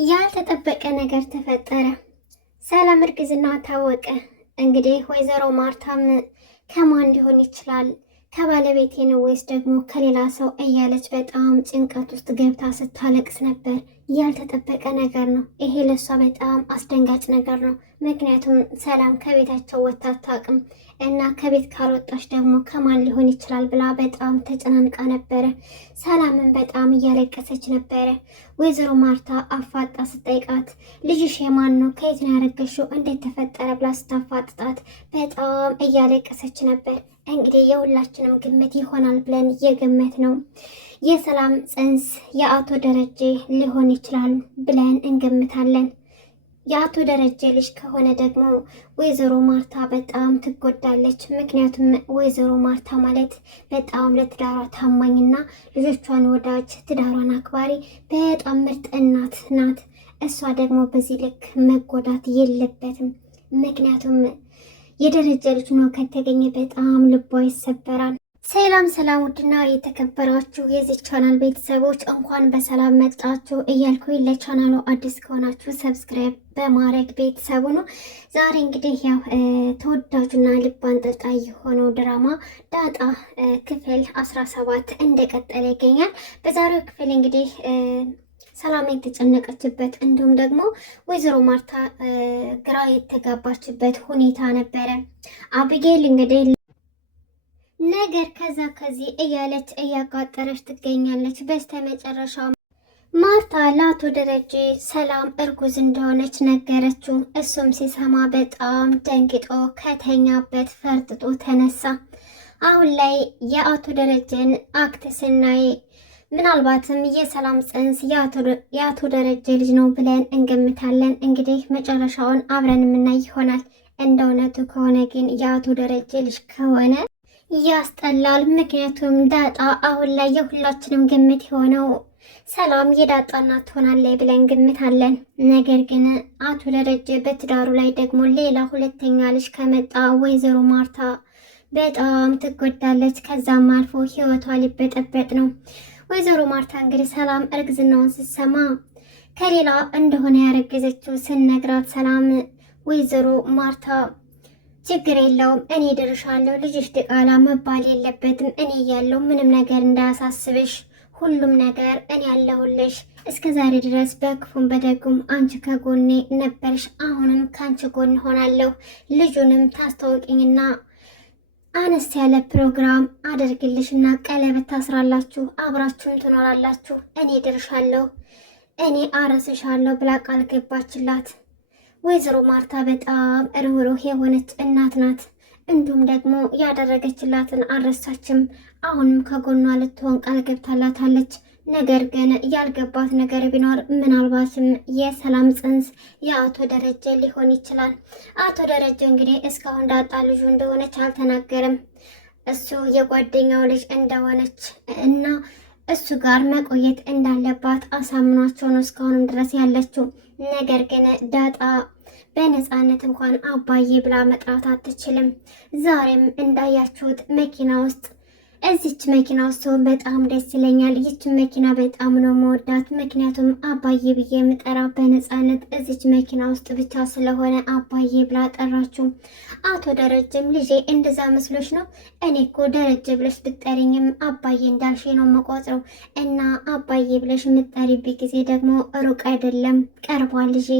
ያልተጠበቀ ነገር ተፈጠረ። ሰላም እርግዝና ታወቀ። እንግዲህ ወይዘሮ ማርታም ከማን ሊሆን ይችላል ከባለቤቴ ነው ወይስ ደግሞ ከሌላ ሰው እያለች በጣም ጭንቀት ውስጥ ገብታ ስታለቅስ ነበር። ያልተጠበቀ ነገር ነው ይሄ፣ ለሷ በጣም አስደንጋጭ ነገር ነው። ምክንያቱም ሰላም ከቤታቸው ወጥታ አታውቅም እና ከቤት ካልወጣች ደግሞ ከማን ሊሆን ይችላል ብላ በጣም ተጨናንቃ ነበረ። ሰላምን በጣም እያለቀሰች ነበረ። ወይዘሮ ማርታ አፋጣ ስጠይቃት ልጅሽ የማን ነው? ከየት ነው ያረገሽው? እንዴት ተፈጠረ? ብላ ስታፋጥጣት በጣም እያለቀሰች ነበር። እንግዲህ የሁላችንም ግምት ይሆናል ብለን እየገመት ነው የሰላም ጽንስ የአቶ ደረጀ ሊሆን ይችላል ብለን እንገምታለን። የአቶ ደረጀ ልጅ ከሆነ ደግሞ ወይዘሮ ማርታ በጣም ትጎዳለች። ምክንያቱም ወይዘሮ ማርታ ማለት በጣም ለትዳሯ ታማኝና ልጆቿን ወዳጅ፣ ትዳሯን አክባሪ፣ በጣም ምርጥ እናት ናት። እሷ ደግሞ በዚህ ልክ መጎዳት የለበትም። ምክንያቱም የደረጀ ልጅ ነው ከተገኘ በጣም ልቧ ይሰበራል። ሰላም ሰላም! ውድና የተከበራችሁ የዚህ ቻናል ቤተሰቦች እንኳን በሰላም መጣችሁ እያልኩኝ ለቻናሉ አዲስ ከሆናችሁ ሰብስክራይብ በማድረግ ቤተሰቡ ነው። ዛሬ እንግዲህ ያው ተወዳጁና ልብ አንጠልጣይ የሆነው ድራማ ዳጣ ክፍል 17 እንደቀጠለ ይገኛል። በዛሬው ክፍል እንግዲህ ሰላም የተጨነቀችበት እንዲሁም ደግሞ ወይዘሮ ማርታ ግራ የተጋባችበት ሁኔታ ነበረ። አብጌል እንግዲህ ነገር ከዚህ እያለች እያቃጠረች ትገኛለች። በስተመጨረሻ ማርታ ለአቶ ደረጀ ሰላም እርጉዝ እንደሆነች ነገረችው። እሱም ሲሰማ በጣም ደንግጦ ከተኛበት ፈርጥጦ ተነሳ። አሁን ላይ የአቶ ደረጀን አክት ስናይ ምናልባትም የሰላም ጽንስ የአቶ ደረጀ ልጅ ነው ብለን እንገምታለን። እንግዲህ መጨረሻውን አብረን የምናይ ይሆናል። እንደ እውነቱ ከሆነ ግን የአቶ ደረጀ ልጅ ከሆነ ያስጠላል። ምክንያቱም ዳጣ አሁን ላይ የሁላችንም ግምት የሆነው ሰላም የዳጣ እናት ትሆናለች ብለን ግምታለን። ነገር ግን አቶ ደረጀ በትዳሩ ላይ ደግሞ ሌላ ሁለተኛ ልጅ ከመጣ ወይዘሮ ማርታ በጣም ትጎዳለች። ከዛም አልፎ ህይወቷ ሊበጠበጥ ነው። ወይዘሮ ማርታ እንግዲህ ሰላም እርግዝናውን ስትሰማ ከሌላ እንደሆነ ያረገዘችው ስነግራት ሰላም ወይዘሮ ማርታ ችግር የለውም እኔ ድርሻለሁ፣ ልጅሽ ድቃላ መባል የለበትም፣ እኔ ያለው ምንም ነገር እንዳያሳስብሽ፣ ሁሉም ነገር እኔ ያለሁልሽ፣ እስከ ዛሬ ድረስ በክፉም በደጉም አንቺ ከጎኔ ነበርሽ፣ አሁንም ከአንቺ ጎን ሆናለሁ፣ ልጁንም ታስታውቂኝና አነስ ያለ ፕሮግራም አደርግልሽና ቀለበት ታስራላችሁ፣ አብራችሁም ትኖራላችሁ፣ እኔ ድርሻለሁ፣ እኔ አረስሻለሁ ብላ ቃል ገባችላት። ወይዘሮ ማርታ በጣም ርህሩህ የሆነች እናት ናት። እንዲሁም ደግሞ ያደረገችላትን አልረሳችም። አሁንም ከጎኗ ልትሆን ቃል ገብታላታለች። ነገር ግን ያልገባት ነገር ቢኖር ምናልባትም የሰላም ጽንስ የአቶ ደረጀ ሊሆን ይችላል። አቶ ደረጀ እንግዲህ እስካሁን ዳጣ ልጁ እንደሆነች አልተናገርም። እሱ የጓደኛው ልጅ እንደሆነች እና እሱ ጋር መቆየት እንዳለባት አሳምኗቸው ነው እስካሁንም ድረስ ያለችው። ነገር ግን ዳጣ በነፃነት እንኳን አባዬ ብላ መጥራት አትችልም። ዛሬም እንዳያችሁት መኪና ውስጥ እዚች መኪና ውስጥ ሲሆን በጣም ደስ ይለኛል። ይች መኪና በጣም ነው መወዳት። ምክንያቱም አባዬ ብዬ የምጠራ በነፃነት እዚች መኪና ውስጥ ብቻ ስለሆነ አባዬ ብላ ጠራችሁ። አቶ ደረጀም ልጄ እንደዛ መስሎች ነው? እኔ እኮ ደረጀ ብለሽ ብጠሪኝም አባዬ እንዳልሽ ነው መቆጥረው እና አባዬ ብለሽ የምጠሪበት ጊዜ ደግሞ ሩቅ አይደለም ቀርቧል ልጄ።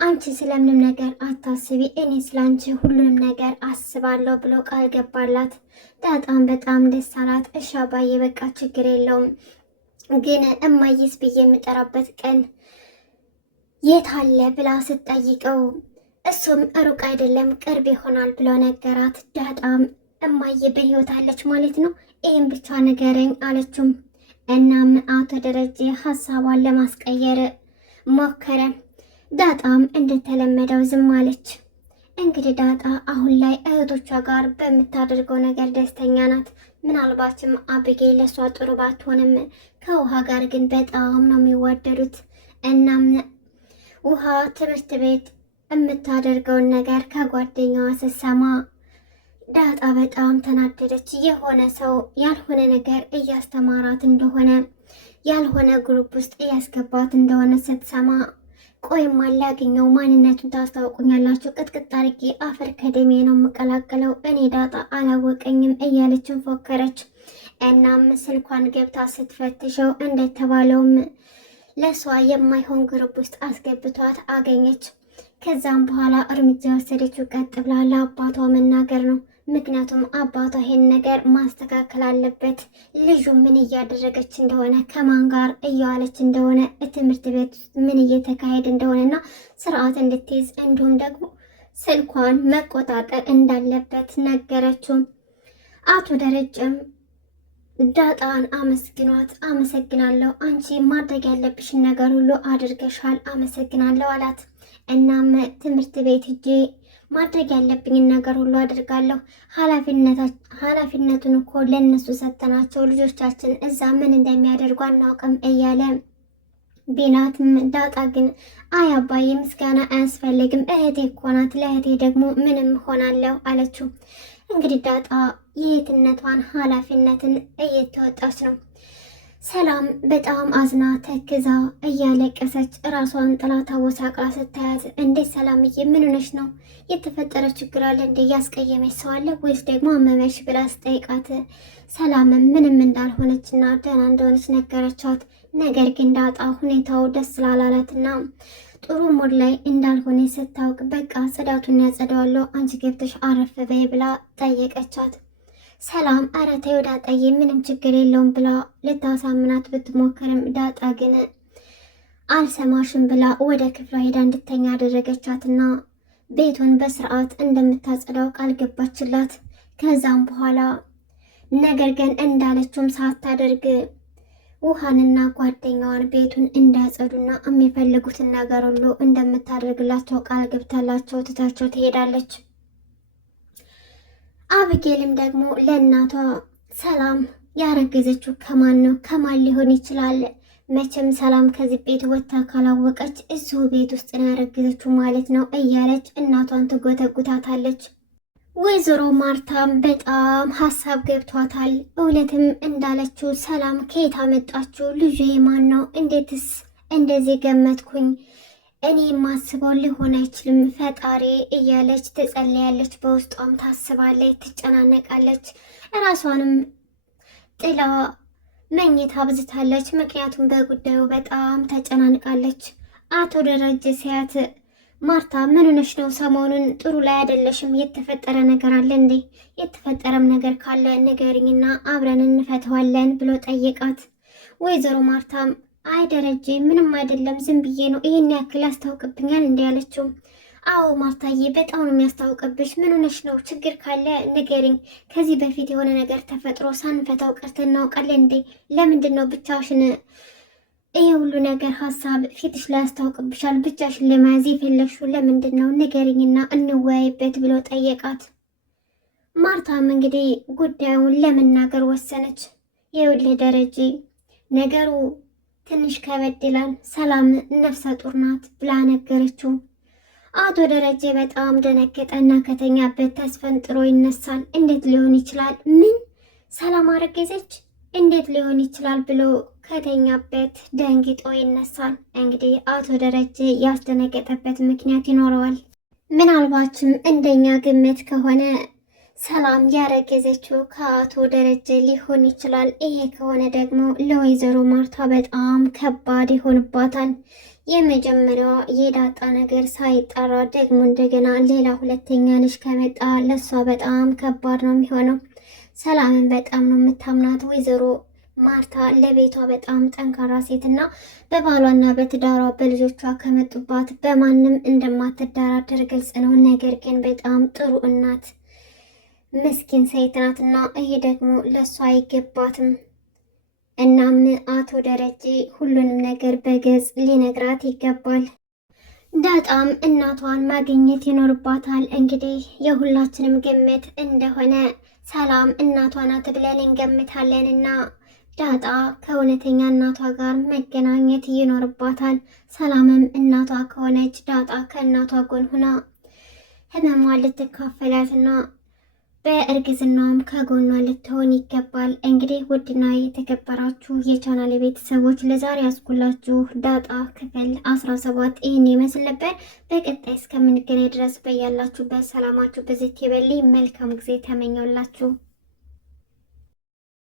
አንቺ ስለምንም ነገር አታስቢ፣ እኔ ስላንቺ ሁሉንም ነገር አስባለሁ ብሎ ቃል ገባላት። ዳጣም በጣም ደስ አላት። እሺ አባዬ በቃ ችግር የለውም፣ ግን እማዬስ ብዬ የምጠራበት ቀን የት አለ ብላ ስትጠይቀው እሱም ሩቅ አይደለም ቅርብ ይሆናል ብሎ ነገራት። ዳጣም እማዬ በህይወት አለች ማለት ነው? ይህም ብቻ ንገረኝ አለችም። እናም አቶ ደረጀ ሀሳቧን ለማስቀየር ሞከረ። ዳጣም እንደተለመደው ዝም አለች። እንግዲህ ዳጣ አሁን ላይ እህቶቿ ጋር በምታደርገው ነገር ደስተኛ ናት። ምናልባትም አብጌ ለሷ ጥሩ ባትሆንም ከውሃ ጋር ግን በጣም ነው የሚዋደዱት። እናም ውሃ ትምህርት ቤት የምታደርገውን ነገር ከጓደኛዋ ስትሰማ ዳጣ በጣም ተናደደች። የሆነ ሰው ያልሆነ ነገር እያስተማራት እንደሆነ፣ ያልሆነ ግሩፕ ውስጥ እያስገባት እንደሆነ ስትሰማ ቆይማ ላገኘው ማንነቱን ታስታውቁኛላችሁ፣ ቅጥቅጥ አድርጌ አፈር ከደሜ ነው የምቀላቀለው፣ እኔ ዳጣ አላወቀኝም እያለችን ፎከረች። እናም ስልኳን ገብታ ስትፈትሸው እንደተባለውም ለሷ የማይሆን ግሩፕ ውስጥ አስገብቷት አገኘች። ከዛም በኋላ እርምጃ ወሰደችው ቀጥ ብላ ለአባቷ መናገር ነው። ምክንያቱም አባቷ ይሄን ነገር ማስተካከል አለበት። ልጁ ምን እያደረገች እንደሆነ፣ ከማን ጋር እየዋለች እንደሆነ፣ ትምህርት ቤት ምን እየተካሄደ እንደሆነና ስርዓት እንድትይዝ እንዲሁም ደግሞ ስልኳን መቆጣጠር እንዳለበት ነገረችው። አቶ ደረጀም ዳጣን አመስግኗት፣ አመሰግናለሁ፣ አንቺ ማድረግ ያለብሽን ነገር ሁሉ አድርገሻል፣ አመሰግናለሁ አላት። እናም ትምህርት ቤት ሂጄ ማድረግ ያለብኝን ነገር ሁሉ አድርጋለሁ። ኃላፊነቱን እኮ ለእነሱ ሰጥተናቸው ልጆቻችን እዛ ምን እንደሚያደርጉ አናውቅም እያለ ቢላትም፣ ዳጣ ግን አይ አባዬ ምስጋና አያስፈልግም፣ እህቴ እኮ ናት፣ ለእህቴ ደግሞ ምንም ሆናለሁ አለችው። እንግዲህ ዳጣ የእህትነቷን ኃላፊነትን እየተወጣች ነው። ሰላም በጣም አዝና ተክዛ እያለቀሰች ራሷን ጥላ ታወሳቅራ ስታያት፣ እንዴት ሰላምዬ ምን ሆነሽ ነው? የተፈጠረ ችግር አለ እንዴ? ያስቀየመች ሰው አለ ወይስ ደግሞ አመመሽ ብላ ስጠይቃት፣ ሰላምም ምንም እንዳልሆነችና ደህና እንደሆነች ነገረቻት። ነገር ግን ዳጣ ሁኔታው ደስ ስላላላትና ጥሩ ሙድ ላይ እንዳልሆነ ስታውቅ፣ በቃ ጽዳቱን ያጸደዋለሁ አንቺ ገብተሽ አረፍ በይ ብላ ጠየቀቻት። ሰላም ኧረ ተይው ዳጣዬ ምንም ችግር የለውም ብላ ልታሳምናት ብትሞክርም ዳጣ ግን አልሰማሽም ብላ ወደ ክፍሏ ሄዳ እንድተኛ አደረገቻትና ቤቱን በስርዓት እንደምታጸዳው ቃል ገባችላት። ከዛም በኋላ ነገር ግን እንዳለችውም ሳታደርግ ውሃንና ጓደኛዋን ቤቱን እንዳጸዱና የሚፈልጉትን ነገር ሁሉ እንደምታደርግላቸው ቃል ገብታላቸው ትታቸው ትሄዳለች። አብጌልም ደግሞ ለእናቷ ሰላም ያረገዘችው ከማን ነው? ከማን ሊሆን ይችላል? መቼም ሰላም ከዚህ ቤት ወጥታ ካላወቀች እዚሁ ቤት ውስጥ ነው ያረገዘችው ማለት ነው እያለች እናቷን ትጎተጉታታለች። ወይዘሮ ማርታም በጣም ሀሳብ ገብቷታል። እውነትም እንዳለችው ሰላም ከየት አመጣችው? ልጁ የማን ነው? እንዴትስ እንደዚህ ገመትኩኝ? እኔ የማስበው ሊሆን አይችልም ፈጣሪ እያለች ትጸልያለች። በውስጧም ታስባለች፣ ትጨናነቃለች። እራሷንም ጥላ መኝታ አብዝታለች። ምክንያቱም በጉዳዩ በጣም ተጨናንቃለች። አቶ ደረጀ ሲያት ማርታ ምን ሆነሽ ነው? ሰሞኑን ጥሩ ላይ አይደለሽም። የተፈጠረ ነገር አለ እንዴ? የተፈጠረም ነገር ካለ ንገሪኝና አብረን እንፈተዋለን ብሎ ጠየቃት። ወይዘሮ ማርታም አይ ደረጀ ምንም አይደለም ዝም ብዬ ነው፣ ይህን ያክል ያስታውቅብኛል እንዲ ያለችው። አዎ ማርታዬ በጣም ነው የሚያስታውቅብሽ። ምን ሆነሽ ነው? ችግር ካለ ንገሪኝ። ከዚህ በፊት የሆነ ነገር ተፈጥሮ ሳንፈታው ቀርተን እናውቃለን እንዴ? ለምንድን ነው ብቻሽን ይሄ ሁሉ ነገር ሀሳብ ፊትሽ ላይ ያስታውቅብሻል? ብቻሽን ለመያዝ የፈለግሽው ለምንድን ነው? ንገሪኝና እንወያይበት ብሎ ጠየቃት። ማርታም እንግዲህ ጉዳዩን ለመናገር ወሰነች። ይኸውልህ ደረጀ ነገሩ ትንሽ ከበድ ይላል፣ ሰላም ነፍሰ ጡር ናት ብላ ነገረችው። አቶ ደረጀ በጣም ደነገጠና ከተኛበት ተስፈንጥሮ ይነሳል። እንዴት ሊሆን ይችላል? ምን ሰላም አረገዘች? እንዴት ሊሆን ይችላል ብሎ ከተኛበት ደንግጦ ይነሳል። እንግዲህ አቶ ደረጀ ያስደነገጠበት ምክንያት ይኖረዋል። ምናልባችም እንደኛ ግምት ከሆነ ሰላም ያረገዘችው ከአቶ ደረጀ ሊሆን ይችላል። ይሄ ከሆነ ደግሞ ለወይዘሮ ማርታ በጣም ከባድ ይሆንባታል። የመጀመሪያዋ የዳጣ ነገር ሳይጣራ ደግሞ እንደገና ሌላ ሁለተኛ ልጅ ከመጣ ለሷ በጣም ከባድ ነው የሚሆነው። ሰላምን በጣም ነው የምታምናት ወይዘሮ ማርታ። ለቤቷ በጣም ጠንካራ ሴትና በባሏና በትዳሯ በልጆቿ ከመጡባት በማንም እንደማትደራደር ግልጽ ነው። ነገር ግን በጣም ጥሩ እናት ምስኪን ሴት ናትና ይሄ ደግሞ ለእሷ አይገባትም። እናም አቶ ደረጀ ሁሉንም ነገር በግልጽ ሊነግራት ይገባል። ዳጣም እናቷን ማግኘት ይኖርባታል። እንግዲህ የሁላችንም ግምት እንደሆነ ሰላም እናቷ ናት ብለን እንገምታለንና ዳጣ ከእውነተኛ እናቷ ጋር መገናኘት ይኖርባታል። ሰላምም እናቷ ከሆነች ዳጣ ከእናቷ ጎን ሆና ህመሟን ልትካፈላትና በእርግዝናውም ከጎኗ ልትሆን ይገባል። እንግዲህ ውድና የተከበራችሁ የቻናል ቤተሰቦች ለዛሬ ያስኩላችሁ ዳጣ ክፍል 17 ይህን ይመስል ነበር። በቀጣይ እስከምንገናኝ ድረስ በያላችሁበት ሰላማችሁ ብዝት ይበልኝ። መልካም ጊዜ ተመኘውላችሁ።